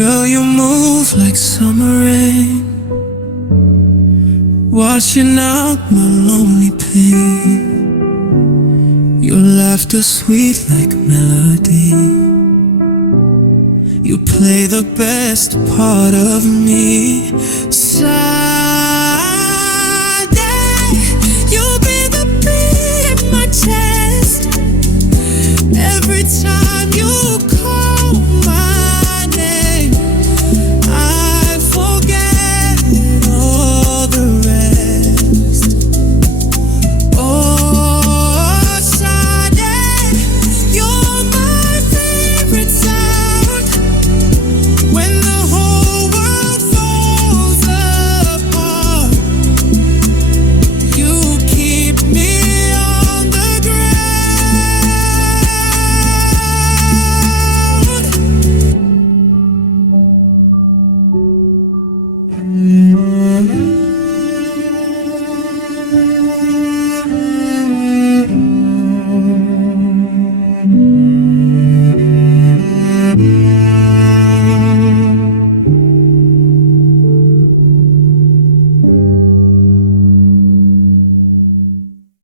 Girl, you move like summer rain, washing out my lonely pain. Your laughter sweet like melody. You play the best part of me. Silence,